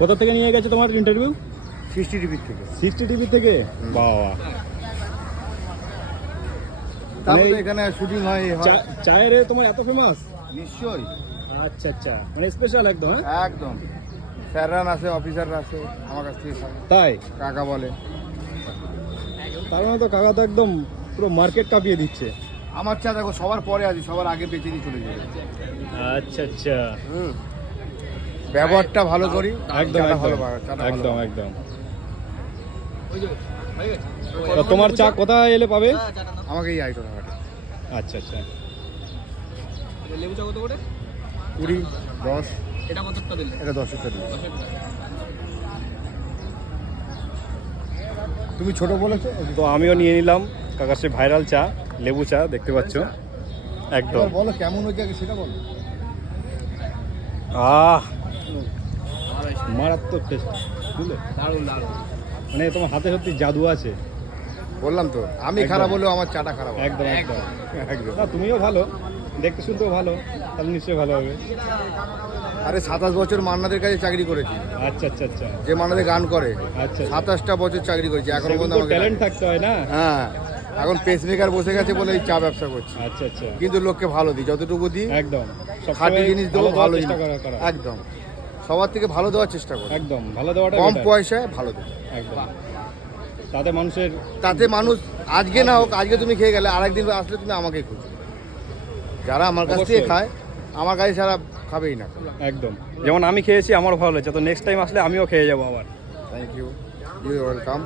কোথা থেকে নিয়ে গেছে তোমার ইন্টারভিউ? 60 টিভি থেকে। 60 টিভি থেকে? বাবা, তারপরে এখানে শুটিং হয়। চায়ের তোমার এত ফেমাস? নিশ্চয়ই। আচ্ছা আচ্ছা, মানে স্পেশাল একদম। হ্যাঁ একদম, স্যাররা আছে, অফিসাররা আছে আমার কাছ থেকে খায়। তাই? কাকা বলে। তার মানে তো কাকা তো একদম পুরো মার্কেট কাঁপিয়ে দিচ্ছে। আমার চা দেখো সবার পরে আছে, সবার আগে বেঁচে দিয়ে চলে যাবে। আচ্ছা আচ্ছা, ব্যবহারটা ভালো করি। একদম একদম একদম। তোমার চা কোথায় এলে পাবে? আমাকে এই আইটম হাটে। আচ্ছা আচ্ছা। লেবু চা কত করে? 20, 10। এটা কতটা দিলে? এটা 10 টাকা দিই। তুমি ছোট বলেছো তো আমিও নিয়ে নিলাম কাকার সে ভাইরাল চা, লেবু চা, দেখতে পাচ্ছ একদম। এবার বলো কেমন হয়েছে আগে সেটা বলো। মারাত্মক টেস্ট, বুঝলে? দারুণ দারুণ। মানে তোমার হাতে সত্যি জাদু আছে। বললাম তো, আমি খারাপ হলেও আমার চাটা খারাপ হবে। একদম একদম একদম। না, তুমিও ভালো, দেখতে শুনতেও ভালো, তাহলে নিশ্চয়ই ভালো হবে। আরে 27 বছর মান্নাদের কাছে চাকরি করেছি। আচ্ছা আচ্ছা আচ্ছা যে মান্নাদের গান করে, আচ্ছা। 27টা বছর চাকরি করেছি, এখনো পর্যন্ত আমাকে ট্যালেন্ট থাকতে হয় না? হ্যাঁ, এখন পেসমেকার বসে গেছে বলে এই চা ব্যবসা করছি। আচ্ছা আচ্ছা, কিন্তু লোককে ভালো দিই, যতটুকু দিই একদম খাঁটি জিনিস দেবো, ভালো চেষ্টা জিনিস। করা। একদম, সবার থেকে ভালো দেওয়ার চেষ্টা করি। একদম ভালো দেওয়াটা কম better। পয়সায় ভালো দেবো। একদম, তাতে মানুষের তাতে মানুষ আজকে না হোক, আজকে তুমি খেয়ে গেলে আরেকদিন আসলে তুমি আমাকেই খুঁজবে। যারা আমার কাছ থেকে অবশ্যই। খায়, আমার কাছে ছাড়া খাবেই না। একদম, যেমন আমি খেয়েছি, আমার ভালো লেগেছে, তো নেক্সট টাইম আসলে আমিও খেয়ে যাবো আবার। Thank you, you welcome.